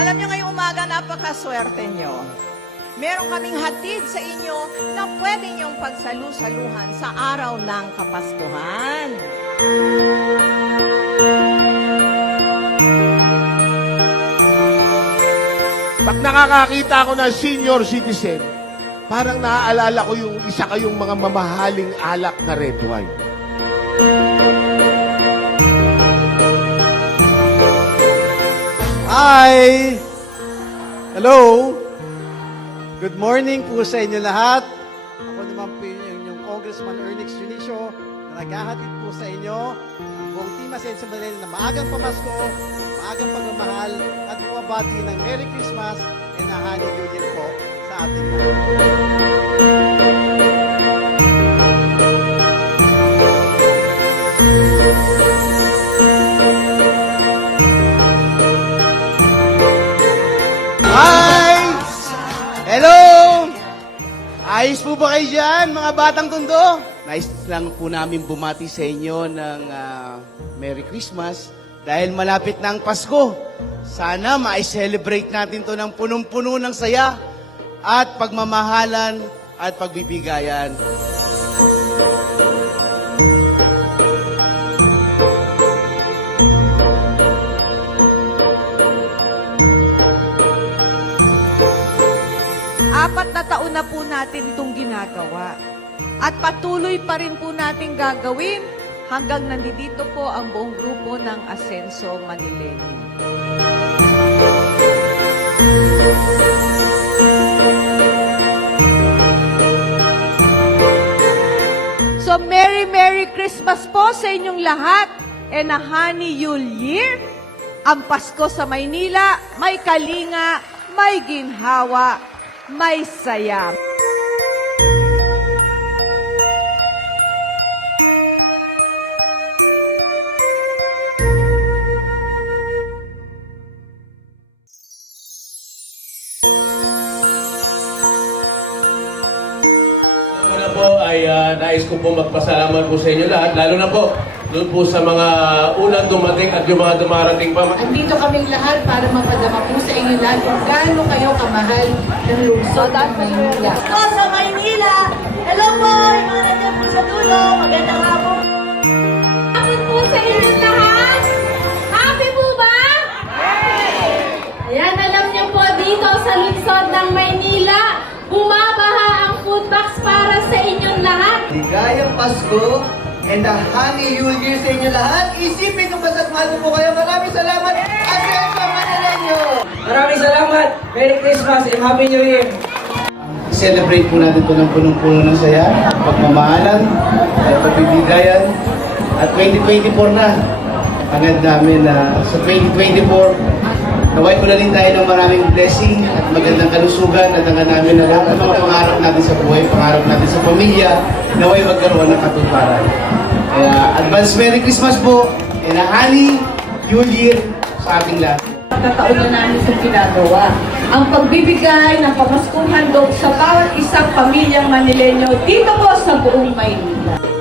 Alam nyo ngayong umaga, napakaswerte nyo. Meron kaming hatid sa inyo na pwede niyong pagsalusaluhan sa araw ng Kapaskuhan. Pag nakakakita ako ng senior citizen, parang naaalala ko yung isa kayong mga mamahaling alak na red wine. Hi! Hello! Good morning po sa inyo lahat. Ako naman po yung Congressman Ernix Junicio na naghahatid po sa inyo ang buong Team Asenso Manila na maagang pamasko, maagang pagmamahal at bumabati ng Merry Christmas and a Happy New Year po sa ating lahat. Hello! Ayos po ba kayo dyan, mga batang tondo? Nice lang po namin bumati sa inyo ng ah, Merry Christmas dahil malapit na ang Pasko. Sana ma-celebrate natin to ng punong-puno ng saya at pagmamahalan at pagbibigayan. Apat na taon na po natin itong ginagawa. At patuloy pa rin po natin gagawin hanggang nandito po ang buong grupo ng Asenso Manileño. So, Merry Merry Christmas po sa inyong lahat and a Honey Yule Year. Ang Pasko sa Maynila, may kalinga, may ginhawa, may saya. Po ay ah, nais ko po magpasalamat po sa inyo lahat, lalo na po doon po sa mga unang dumating at yung mga dumarating pa. Andito kaming lahat para mapadama po sa inyo lahat kung gaano kayo kamahal ng lungsod ng Maynila. Ako sa Maynila. Hello po, nandiyan po sa dulo. Magandang hapon. Hapon po sa inyo lahat! Happy po ba? Ayan, alam niyo po dito sa lungsod ng Maynila, bumabaha ang food box para sa inyong lahat. Ligayang Pasko and a Happy New Year sa inyo lahat. Isipin kung basta't mahal po kayo. Maraming salamat. Asenso Manileño! Maraming salamat. Merry Christmas and Happy New Year. Celebrate po natin ito ng punong-puno ng saya, pagmamahalan, at pagbibigayan. At 2024 na, hangad namin na sa 2024, naway rin tayo ng maraming blessing at magandang kalusugan at hangad namin na lahat ng mga pangarap natin sa buhay, pangarap natin sa pamilya, naway magkaroon ng katuparan. Kaya advance Merry Christmas po and a Happy New Year sa ating lahat. Pagkataon na namin itong ginagawa. Ang pagbibigay ng pamaskuhan doon sa bawat isang pamilyang Manileño dito po sa buong Maynila.